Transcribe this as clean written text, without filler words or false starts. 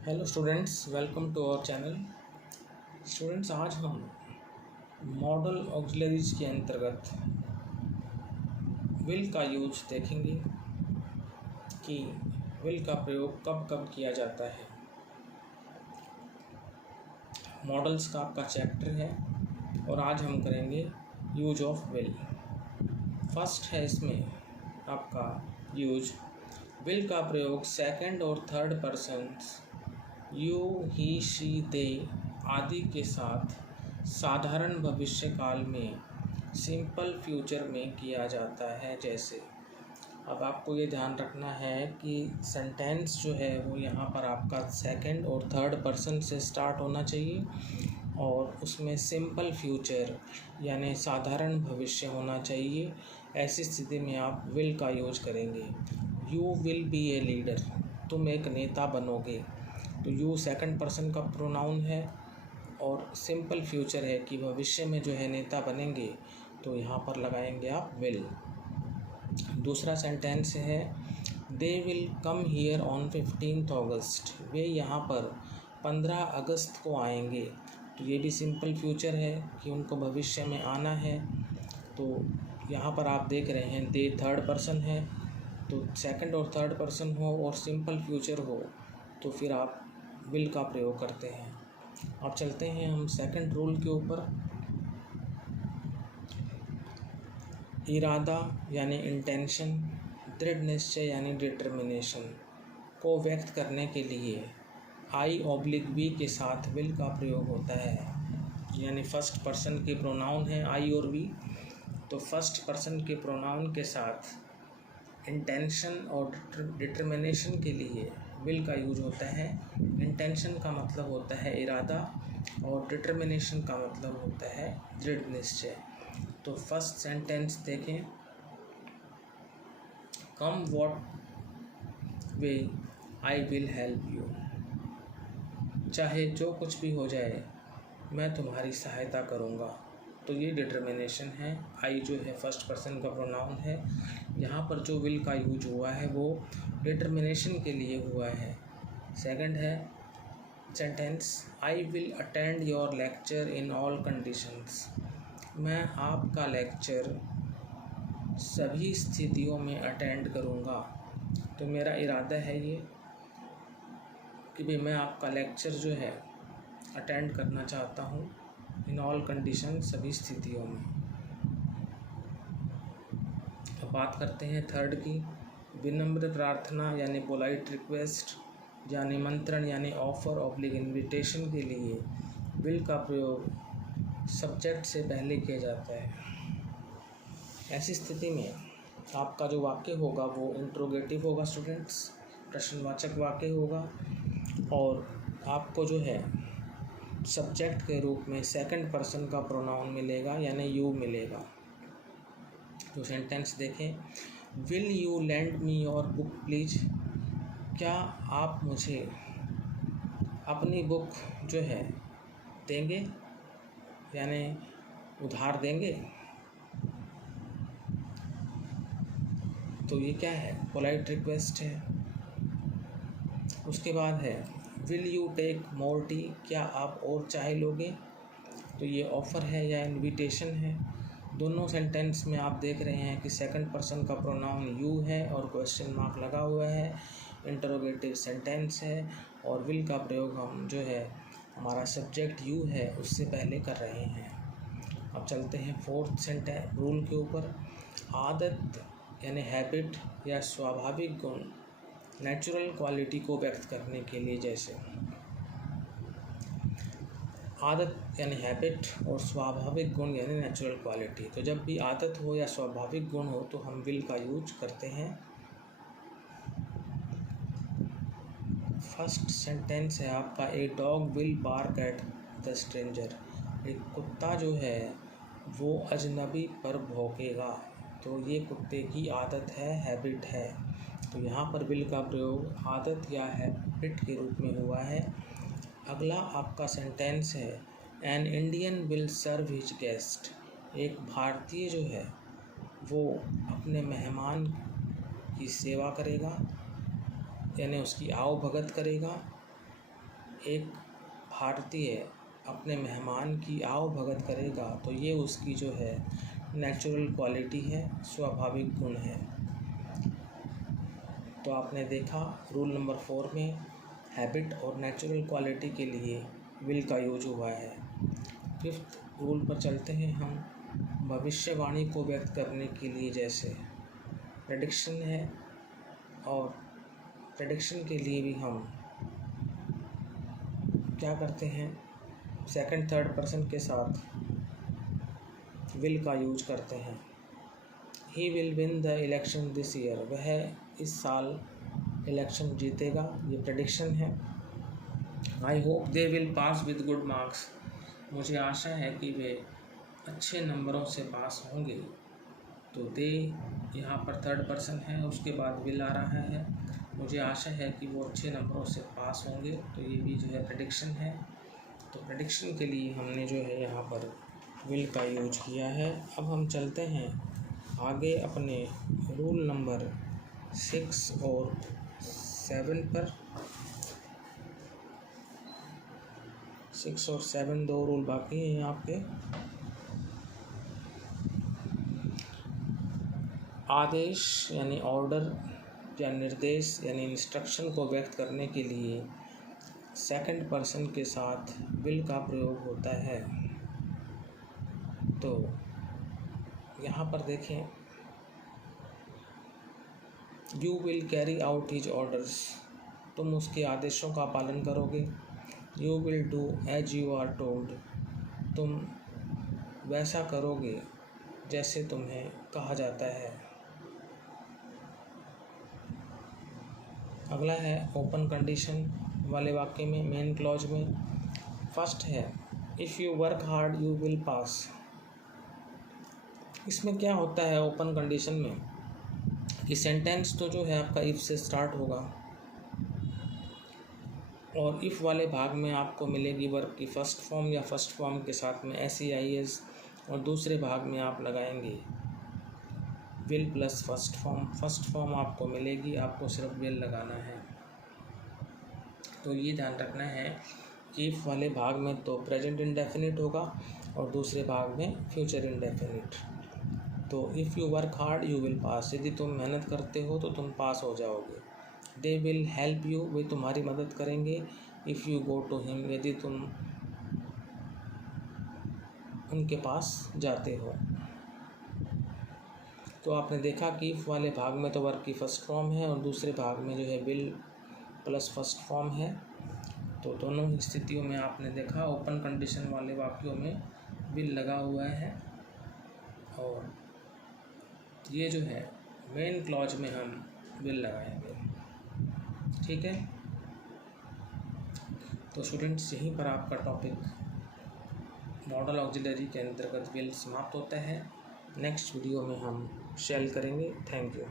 Hello students, welcome to our channel. Students, आज हम model auxiliaries के अंतर्गत विल का यूज देखेंगे कि विल का प्रयोग कब कब किया जाता है। मॉडल्स का आपका चैप्टर है और आज हम करेंगे यूज ऑफ विल। फर्स्ट है इसमें आपका यूज, विल का प्रयोग सेकंड और third persons you, he, she, they आदि के साथ साधारण भविष्य काल में सिंपल फ्यूचर में किया जाता है। जैसे अब आपको ये ध्यान रखना है कि सेंटेंस जो है वो यहाँ पर आपका सेकंड और थर्ड पर्सन से स्टार्ट होना चाहिए और उसमें सिंपल फ्यूचर यानी साधारण भविष्य होना चाहिए। ऐसी स्थिति में आप विल का यूज करेंगे। You will be a leader, तुम एक नेता बनोगे। तो यू सेकंड पर्सन का प्रोनाउन है और सिंपल फ्यूचर है कि भविष्य में जो है नेता बनेंगे, तो यहाँ पर लगाएंगे आप विल। दूसरा सेंटेंस है they will come here on 15 अगस्त, वे यहाँ पर 15 अगस्त को आएंगे। तो ये भी सिंपल फ्यूचर है कि उनको भविष्य में आना है। तो यहाँ पर आप देख रहे हैं दे थर्ड पर्सन है, तो सेकंड और थर्ड पर्सन हो और सिंपल फ्यूचर हो तो फिर आप विल का प्रयोग करते हैं। अब चलते हैं हम सेकंड रूल के ऊपर। इरादा यानी इंटेंशन, दृढ़ निश्चय यानी डिटर्मिनेशन को व्यक्त करने के लिए I/V के साथ विल का प्रयोग होता है। यानी फर्स्ट पर्सन के प्रोनाउन हैं I और V, तो फर्स्ट पर्सन के प्रोनाउन के साथ इंटेंशन और डिटर्मिनेशन के लिए विल का यूज होता है। इंटेंशन का मतलब होता है इरादा और डिटर्मिनेशन का मतलब होता है दृढ़ निश्चय। तो फर्स्ट सेंटेंस देखें, come what way I will help you, चाहे जो कुछ भी हो जाए मैं तुम्हारी सहायता करूँगा। तो ये डिटर्मिनेशन है। आई जो है फर्स्ट पर्सन का प्रोनाउन है। यहाँ पर जो विल का यूज हुआ है वो डिटर्मिनेशन के लिए हुआ है। सेकंड है sentence, I will attend your lecture in all conditions, मैं आपका लेक्चर सभी स्थितियों में अटेंड करूँगा। तो मेरा इरादा है ये कि भाई मैं आपका लेक्चर जो है अटेंड करना चाहता हूँ इन ऑल कंडीशन, सभी स्थितियों में। अब बात करते हैं थर्ड की, विनम्र प्रार्थना यानी पोलाइट रिक्वेस्ट या निमंत्रण यानी ऑफर ऑब्लिक इनविटेशन के लिए विल का प्रयोग सब्जेक्ट से पहले किया जाता है। ऐसी स्थिति में आपका जो वाक्य होगा वो इंट्रोगेटिव होगा स्टूडेंट्स, प्रश्नवाचक वाक्य होगा और आपको जो है सब्जेक्ट के रूप में सेकंड पर्सन का प्रोनाउन मिलेगा यानी यू मिलेगा। तो सेंटेंस देखें, will you lend me your book please, क्या आप मुझे अपनी बुक जो है देंगे यानी उधार देंगे। तो ये क्या है, पोलाइट रिक्वेस्ट है। उसके बाद है will you take more tea, क्या आप और चाय लोगे। तो ये ऑफ़र है या इनविटेशन है। दोनों सेंटेंस में आप देख रहे हैं कि सेकंड पर्सन का प्रोनाउन यू है और क्वेश्चन मार्क लगा हुआ है, इंटरोगेटिव सेंटेंस है और विल का प्रयोग हम जो है हमारा सब्जेक्ट यू है उससे पहले कर रहे हैं। अब चलते हैं फोर्थ सेंटेंस रूल के ऊपर। आदत यानी हैबिट या स्वाभाविक गुण नेचुरल क्वालिटी को व्यक्त करने के लिए, जैसे आदत यानी हैबिट और स्वाभाविक गुण यानी नेचुरल क्वालिटी। तो जब भी आदत हो या स्वाभाविक गुण हो तो हम विल का यूज करते हैं। फर्स्ट सेंटेंस है आपका, a dog will bark at the stranger, एक कुत्ता जो है वो अजनबी पर भौंकेगा। तो ये कुत्ते की आदत है, हैबिट है। तो यहाँ पर विल का प्रयोग आदत या हैबिट के रूप में हुआ है। अगला आपका सेंटेंस है, an Indian will serve his guest, एक भारतीय जो है वो अपने मेहमान की सेवा करेगा यानी उसकी आओ भगत करेगा। एक भारतीय अपने मेहमान की आओ भगत करेगा तो ये उसकी जो है नेचुरल क्वालिटी है, स्वाभाविक गुण है। तो आपने देखा रूल नंबर 4 में हैबिट और नेचुरल क्वालिटी के लिए विल का यूज हुआ है। 5th रूल पर चलते हैं हम। भविष्यवाणी को व्यक्त करने के लिए जैसे प्रेडिक्शन है, और प्रेडिक्शन के लिए भी हम क्या करते हैं, सेकंड थर्ड पर्सन के साथ विल का यूज करते हैं। He will win the election this year, वह इस साल इलेक्शन जीतेगा, ये प्रेडिक्शन है। I hope they will pass with good marks, मुझे आशा है कि वे अच्छे नंबरों से पास होंगे। तो दे यहाँ पर थर्ड पर्सन है, उसके बाद विल आ रहा है, मुझे आशा है कि वो अच्छे नंबरों से पास होंगे। तो ये भी जो है प्रेडिक्शन है। तो प्रेडिक्शन के लिए हमने जो है यहाँ पर विल का यूज किया है। अब हम चलते हैं आगे अपने रूल नंबर 6 और 7 पर। 6 और 7 दो रूल बाकी हैं आपके। आदेश यानी ऑर्डर या निर्देश यानी इंस्ट्रक्शन को व्यक्त करने के लिए सेकंड पर्सन के साथ विल का प्रयोग होता है। तो यहाँ पर देखें, you will carry out his orders, तुम उसके आदेशों का पालन करोगे। You will do as you are told, तुम वैसा करोगे जैसे तुम्हें कहा जाता है। अगला है ओपन कंडीशन वाले वाक्य में, मेन क्लॉज में। फर्स्ट है if you work hard you will pass. इसमें क्या होता है ओपन कंडीशन में कि सेंटेंस तो जो है आपका इफ़ से स्टार्ट होगा, और इफ़ वाले भाग में आपको मिलेगी वर्क की फर्स्ट फॉर्म या फर्स्ट फॉर्म के साथ में SEIS, और दूसरे भाग में आप लगाएंगे will plus first form. First form आपको मिलेगी, आपको सिर्फ विल लगाना है। तो ये ध्यान रखना है कि इफ़ वाले भाग में तो प्रेजेंट इंडेफिनिट होगा और दूसरे भाग में फ्यूचर इंडेफिनिट। तो if you work hard you will pass, यदि तुम मेहनत करते हो तो तुम पास हो जाओगे। दे विल हेल्प यू, वे तुम्हारी मदद करेंगे। If you go to him, यदि तुम उनके पास जाते हो। तो आपने देखा कि इफ़ वाले भाग में तो वर्क की फर्स्ट फॉर्म है और दूसरे भाग में जो है विल प्लस फर्स्ट फॉर्म है। तो दोनों स्थितियों में आपने देखा ओपन कंडीशन वाले वाक्यों में विल लगा हुआ है, और ये जो है मेन क्लॉज में हम विल लगाएंगे। ठीक है, तो स्टूडेंट्स यहीं पर आपका टॉपिक मॉडल ऑक्सिलरी के अंतर्गत विल समाप्त होता है। नेक्स्ट वीडियो में हम शेल करेंगे। Thank you.